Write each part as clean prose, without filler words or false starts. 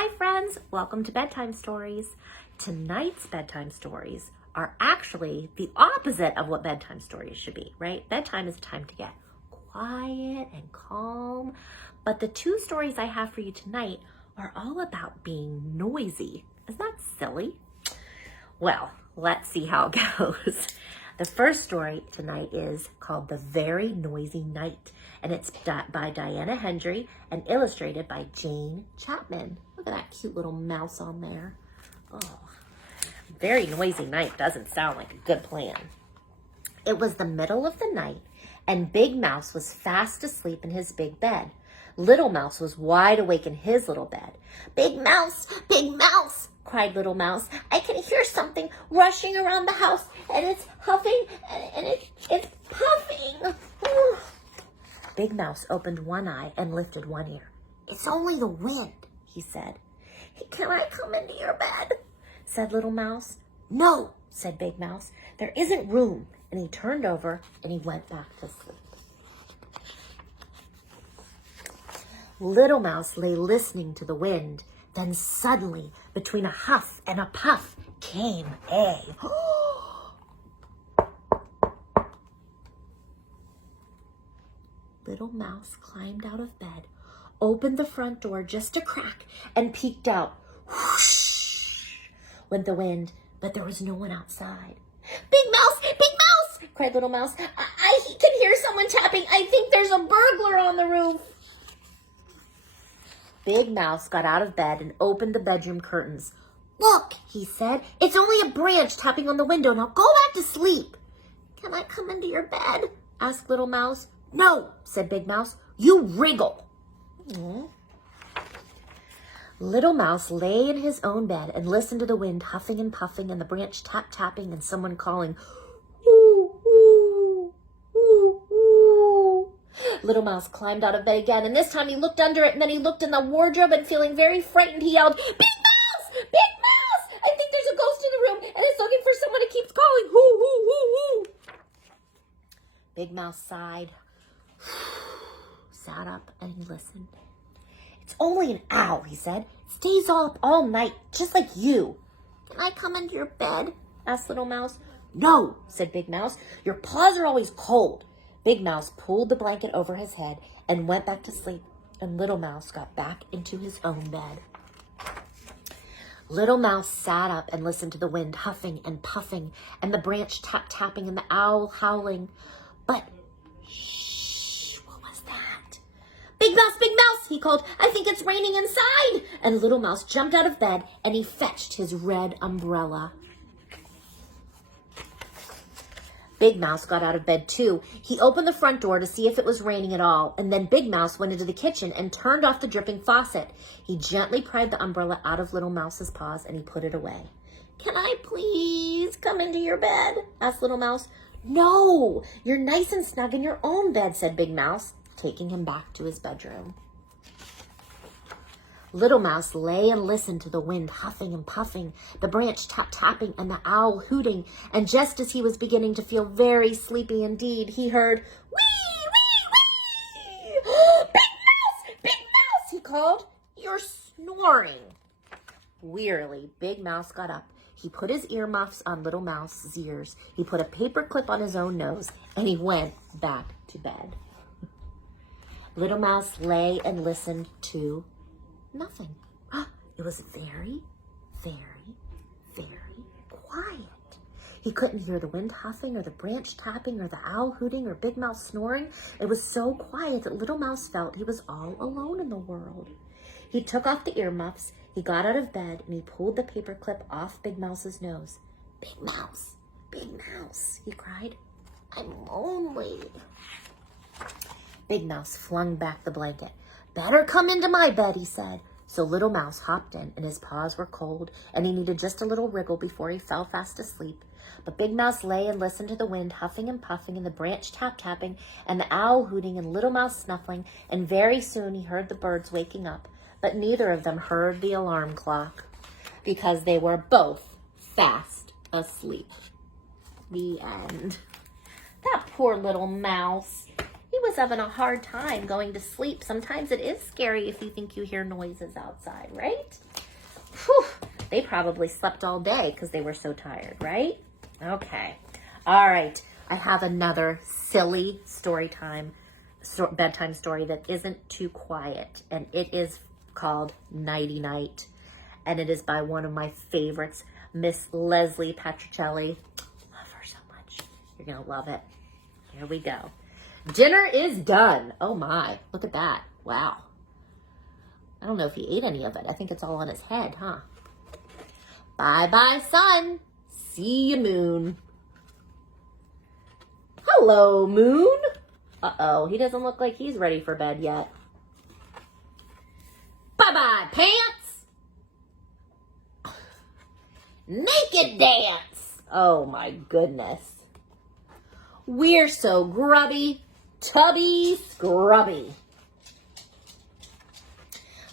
Hi friends, welcome to Bedtime Stories. Tonight's bedtime stories are actually the opposite of what bedtime stories should be, right? Bedtime is a time to get quiet and calm, but the two stories I have for you tonight are all about being noisy. Isn't that silly? Well, let's see how it goes. The first story tonight is called The Very Noisy Night, and it's by Diana Hendry and illustrated by Jane Chapman. Look at that cute little mouse on there. Oh, very noisy night doesn't sound like a good plan. It was the middle of the night, and Big Mouse was fast asleep in his big bed. Little Mouse was wide awake in his little bed. Big Mouse, cried Little Mouse. I can hear something rushing around the house, and it's huffing, and it's puffing. Big Mouse opened one eye and lifted one ear. It's only the wind, he said. Can I come into your bed? Said Little Mouse. No, said Big Mouse. There isn't room. And he turned over and he went back to sleep. Little Mouse lay listening to the wind. Then suddenly, between a huff and a puff, came a... Little Mouse climbed out of bed, opened the front door just a crack, and peeked out. Whoosh! Went the wind, but there was no one outside. Big Mouse, cried Little Mouse. I can hear someone tapping. I think there's a burglar on the roof. Big Mouse got out of bed and opened the bedroom curtains. Look, he said, it's only a branch tapping on the window. Now go back to sleep. Can I come into your bed? Asked Little Mouse. No, said Big Mouse. You wriggle. Little Mouse lay in his own bed and listened to the wind huffing and puffing and the branch tap-tapping and someone calling, ooh, ooh, ooh, ooh. Little Mouse climbed out of bed again, and this time he looked under it, and then he looked in the wardrobe, and feeling very frightened, he yelled, Big Mouse! Big Mouse! I think there's a ghost in the room, and it's looking for someone who keeps calling, hoo, hoo, hoo, hoo. Big Mouse sighed, sat up, and he listened. It's only an owl, he said. It stays up all night, just like you. Can I come into your bed? Asked Little Mouse. No, said Big Mouse. Your paws are always cold. Big Mouse pulled the blanket over his head and went back to sleep, and Little Mouse got back into his own bed. Little Mouse sat up and listened to the wind huffing and puffing, and the branch tap-tapping and the owl howling. But, shh, what was that? Big Mouse, he called. I think it's raining inside. And Little Mouse jumped out of bed, and he fetched his red umbrella. Big Mouse got out of bed too. He opened the front door to see if it was raining at all, and then Big Mouse went into the kitchen and turned off the dripping faucet. He gently pried the umbrella out of Little Mouse's paws, and he put it away. Can I please come into your bed? Asked Little Mouse. No, you're nice and snug in your own bed, said Big Mouse, taking him back to his bedroom. Little Mouse lay and listened to the wind huffing and puffing, the branch tap-tapping, and the owl hooting, and just as he was beginning to feel very sleepy indeed, he heard, wee, wee, wee! Big Mouse, he called. You're snoring. Wearily, Big Mouse got up. He put his earmuffs on Little Mouse's ears. He put a paper clip on his own nose, and he went back to bed. Little Mouse lay and listened to nothing. It was very, very, very quiet. He couldn't hear the wind huffing or the branch tapping or the owl hooting or Big Mouse snoring. It was so quiet that Little Mouse felt he was all alone in the world. He took off the earmuffs, he got out of bed, and he pulled the paper clip off Big Mouse's nose. Big Mouse, he cried. I'm lonely. Big Mouse flung back the blanket. Better come into my bed, he said. So Little Mouse hopped in, and his paws were cold, and he needed just a little wriggle before he fell fast asleep. But Big Mouse lay and listened to the wind huffing and puffing, and the branch tap-tapping, and the owl hooting, and Little Mouse snuffling, and very soon he heard the birds waking up. But neither of them heard the alarm clock, because they were both fast asleep. The end. That poor little mouse. He was having a hard time going to sleep. Sometimes it is scary if you think you hear noises outside, right? Whew, they probably slept all day because they were so tired, right? Okay. All right. I have another silly bedtime story that isn't too quiet, and it is called Nighty Night, and it is by one of my favorites, Miss Leslie Patricelli. Love her so much. You're going to love it. Here we go. Dinner is done. Oh my, look at that. Wow. I don't know if he ate any of it. I think it's all on his head, huh? Bye-bye, sun. See you, moon. Hello, moon. Uh-oh, he doesn't look like he's ready for bed yet. Bye-bye, pants. Naked dance. Oh, my goodness. We're so grubby, tubby, scrubby.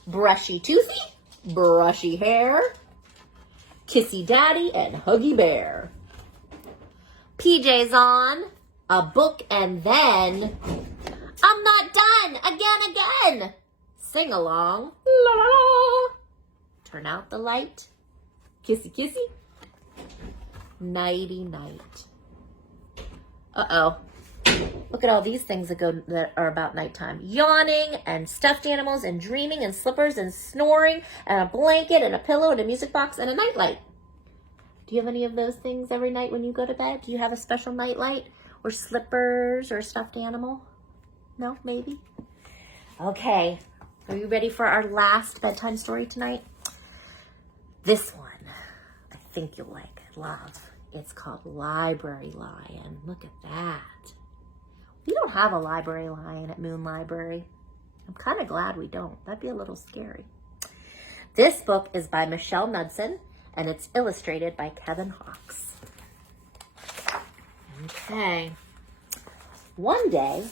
Brushy toothy, brushy hair, kissy daddy, and huggy bear. PJ's on, a book, and then I'm not done, again. Sing along, la la la. Turn out the light, kissy kissy, nighty night. Uh-oh. Look at all these things that are about nighttime. Yawning and stuffed animals and dreaming and slippers and snoring and a blanket and a pillow and a music box and a nightlight. Do you have any of those things every night when you go to bed? Do you have a special nightlight or slippers or a stuffed animal? No, maybe? Okay. Are you ready for our last bedtime story tonight? This one, I think you'll like, love. It's called Library Lion. Look at that. We don't have a library lion at Moon Library. I'm kind of glad we don't. That'd be a little scary. This book is by Michelle Knudsen, and it's illustrated by Kevin Hawkes. Okay. One day,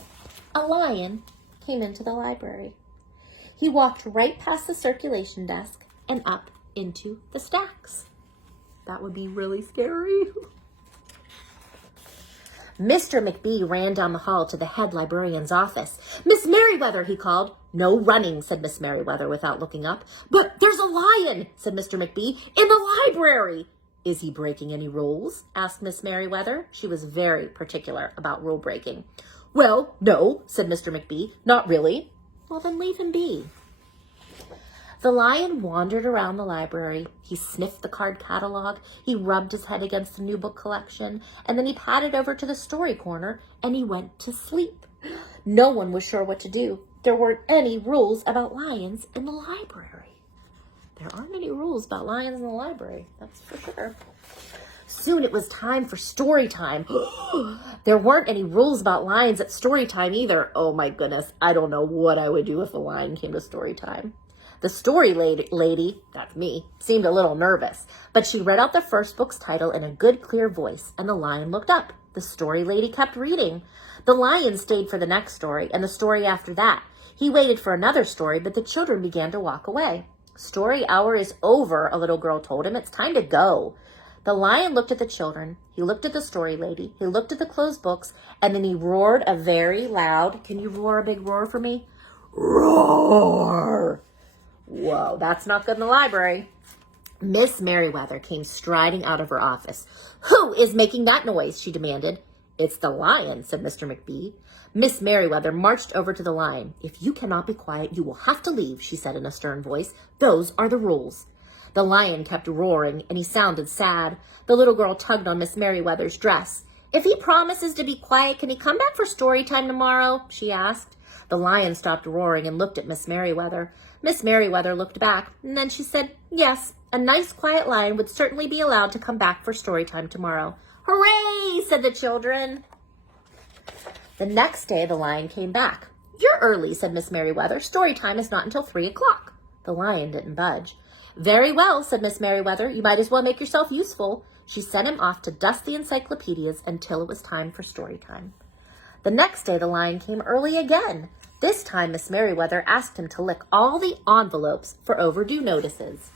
a lion came into the library. He walked right past the circulation desk and up into the stacks. That would be really scary. Mr. McBee ran down the hall to the head librarian's office. Miss Merriweather, he called. No running, said Miss Merriweather without looking up. But there's a lion, said Mr. McBee, in the library. Is he breaking any rules? Asked Miss Merriweather. She was very particular about rule breaking. Well, no, said Mr. McBee. Not really. Well, then leave him be. The lion wandered around the library. He sniffed the card catalog. He rubbed his head against the new book collection. And then he padded over to the story corner and he went to sleep. No one was sure what to do. There weren't any rules about lions in the library. There aren't any rules about lions in the library. That's for sure. Soon it was time for story time. There weren't any rules about lions at story time either. Oh my goodness. I don't know what I would do if a lion came to story time. The story lady, that's me, seemed a little nervous, but she read out the first book's title in a good, clear voice, and the lion looked up. The story lady kept reading. The lion stayed for the next story, and the story after that. He waited for another story, but the children began to walk away. Story hour is over, a little girl told him. It's time to go. The lion looked at the children. He looked at the story lady. He looked at the closed books, and then he roared a very loud, can you roar a big roar for me? Roar! Whoa, that's not good in the library. Miss Merriweather came striding out of her office. Who is making that noise? She demanded. It's the lion, said Mr. McBee. Miss Merriweather marched over to the lion. If you cannot be quiet, you will have to leave, she said in a stern voice. Those are the rules. The lion kept roaring, and he sounded sad. The little girl tugged on Miss Merriweather's dress. If he promises to be quiet, can he come back for story time tomorrow? She asked. The lion stopped roaring and looked at Miss Merriweather. Miss Merriweather looked back, and then she said, yes, a nice quiet lion would certainly be allowed to come back for story time tomorrow. Hooray, said the children. The next day, the lion came back. You're early, said Miss Merriweather. Story time is not until 3 o'clock. The lion didn't budge. Very well, said Miss Merriweather. You might as well make yourself useful. She sent him off to dust the encyclopedias until it was time for story time. The next day, the lion came early again. This time, Miss Merriweather asked him to lick all the envelopes for overdue notices.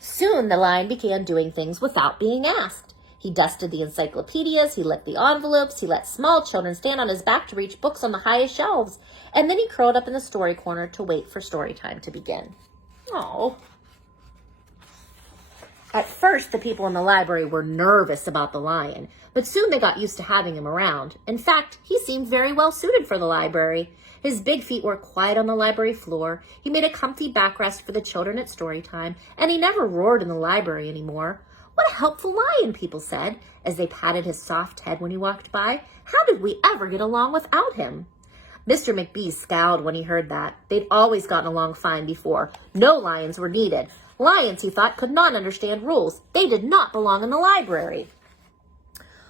Soon, the lion began doing things without being asked. He dusted the encyclopedias, he licked the envelopes, he let small children stand on his back to reach books on the highest shelves, and then he curled up in the story corner to wait for story time to begin. Oh. At first, the people in the library were nervous about the lion, but soon they got used to having him around. In fact, he seemed very well suited for the library. His big feet were quiet on the library floor, he made a comfy backrest for the children at story time, and he never roared in the library anymore. What a helpful lion, people said, as they patted his soft head when he walked by. How did we ever get along without him? Mr. McBee scowled when he heard that. They'd always gotten along fine before. No lions were needed. Lions, he thought, could not understand rules. They did not belong in the library.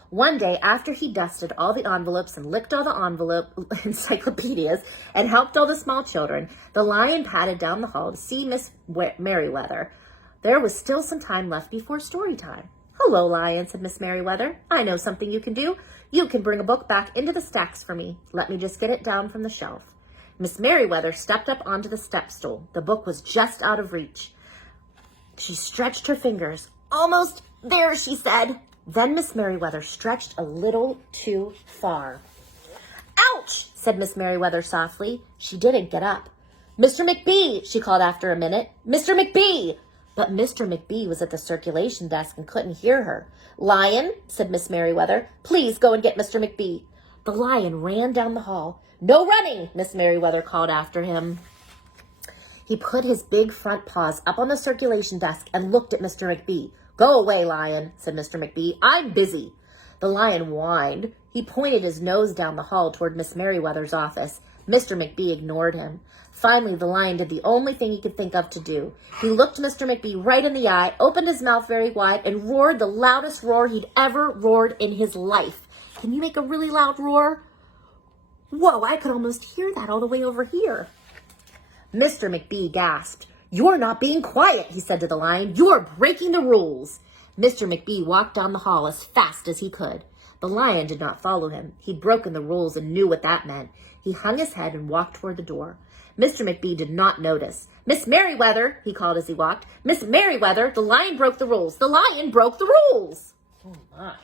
One day, after he dusted all the envelopes and licked all the encyclopedias and helped all the small children, the lion padded down the hall to see Miss Merriweather. There was still some time left before story time. "Hello, Lion," said Miss Merriweather. "I know something you can do. You can bring a book back into the stacks for me. Let me just get it down from the shelf." Miss Merriweather stepped up onto the step stool. The book was just out of reach. She stretched her fingers. "Almost there," she said. Then Miss Merriweather stretched a little too far. "Ouch!" said Miss Merriweather softly. She didn't get up. "Mr. McBee," she called after a minute. "Mr. McBee!" But Mr. McBee was at the circulation desk and couldn't hear her. "Lion," said Miss Merriweather, "please go and get Mr. McBee." The lion ran down the hall. "No running," Miss Merriweather called after him. He put his big front paws up on the circulation desk and looked at Mr. McBee. "Go away, Lion," said Mr. McBee. "I'm busy." The lion whined. He pointed his nose down the hall toward Miss Merriweather's office. Mr. McBee ignored him. Finally, the lion did the only thing he could think of to do. He looked Mr. McBee right in the eye, opened his mouth very wide, and roared the loudest roar he'd ever roared in his life. Can you make a really loud roar? Whoa, I could almost hear that all the way over here. Mr. McBee gasped. "You're not being quiet," he said to the lion. "You're breaking the rules." Mr. McBee walked down the hall as fast as he could. The lion did not follow him. He'd broken the rules and knew what that meant. He hung his head and walked toward the door. Mr. McBee did not notice. "Miss Merriweather," he called as he walked. "Miss Merriweather, the lion broke the rules. The lion broke the rules." Oh, my.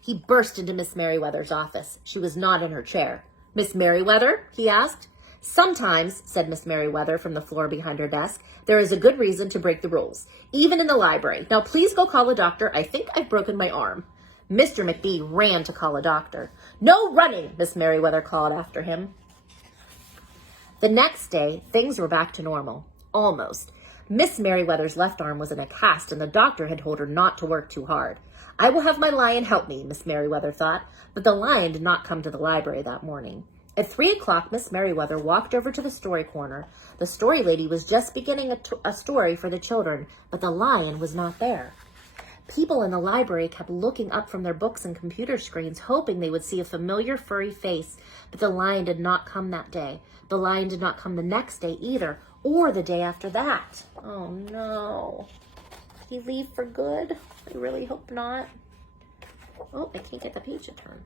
He burst into Miss Merriweather's office. She was not in her chair. "Miss Merriweather?" he asked. "Sometimes," said Miss Merriweather from the floor behind her desk, "there is a good reason to break the rules, even in the library. Now, please go call a doctor. I think I've broken my arm." Mr. McBee ran to call a doctor. "No running," Miss Merriweather called after him. The next day, things were back to normal. Almost. Miss Merriweather's left arm was in a cast, and the doctor had told her not to work too hard. "I will have my lion help me," Miss Merriweather thought, but the lion did not come to the library that morning. At 3 o'clock, Miss Merriweather walked over to the story corner. The story lady was just beginning a story for the children, but the lion was not there. People in the library kept looking up from their books and computer screens, hoping they would see a familiar furry face, but the lion did not come that day. The lion did not come the next day either, or the day after that. Oh no. Did he leave for good? I really hope not. Oh, I can't get the page to turn.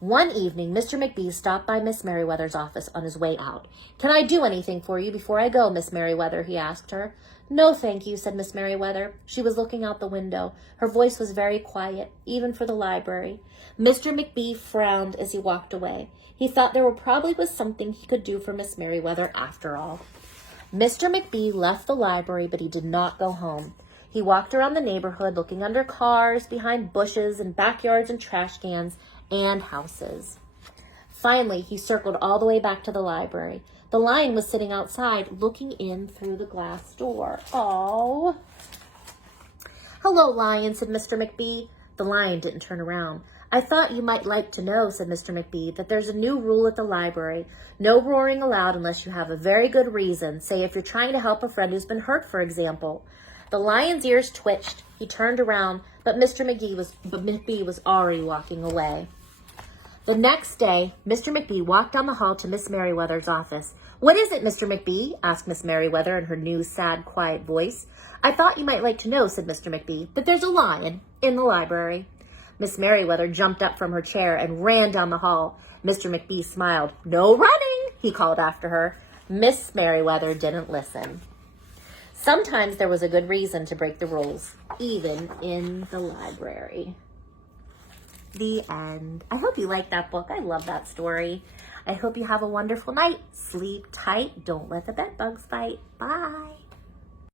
One evening, Mr. McBee stopped by Miss Merriweather's office on his way out. "Can I do anything for you before I go, Miss Merriweather?" he asked her. "No, thank you," said Miss Merriweather. She was looking out the window. Her voice was very quiet, even for the library. Mr. McBee frowned as he walked away. He thought there probably was something he could do for Miss Merriweather after all. Mr. McBee left the library, but he did not go home. He walked around the neighborhood, looking under cars, behind bushes, and backyards and trash cans, and houses. Finally, he circled all the way back to the library. The lion was sitting outside, looking in through the glass door. "Oh." "Hello, Lion," said Mr. McBee. The lion didn't turn around. "I thought you might like to know," said Mr. McBee, "that there's a new rule at the library. No roaring allowed unless you have a very good reason. Say if you're trying to help a friend who's been hurt, for example." The lion's ears twitched. He turned around, but Mr. McBee was already walking away. The next day, Mr. McBee walked down the hall to Miss Merriweather's office. "What is it, Mr. McBee?" asked Miss Merriweather in her new, sad, quiet voice. "I thought you might like to know," said Mr. McBee, "that there's a lion in the library." Miss Merriweather jumped up from her chair and ran down the hall. Mr. McBee smiled. "No running," he called after her. Miss Merriweather didn't listen. Sometimes there was a good reason to break the rules, even in the library. The end. I hope you liked that book. I love that story. I hope you have a wonderful night. Sleep tight. Don't let the bed bugs bite. Bye.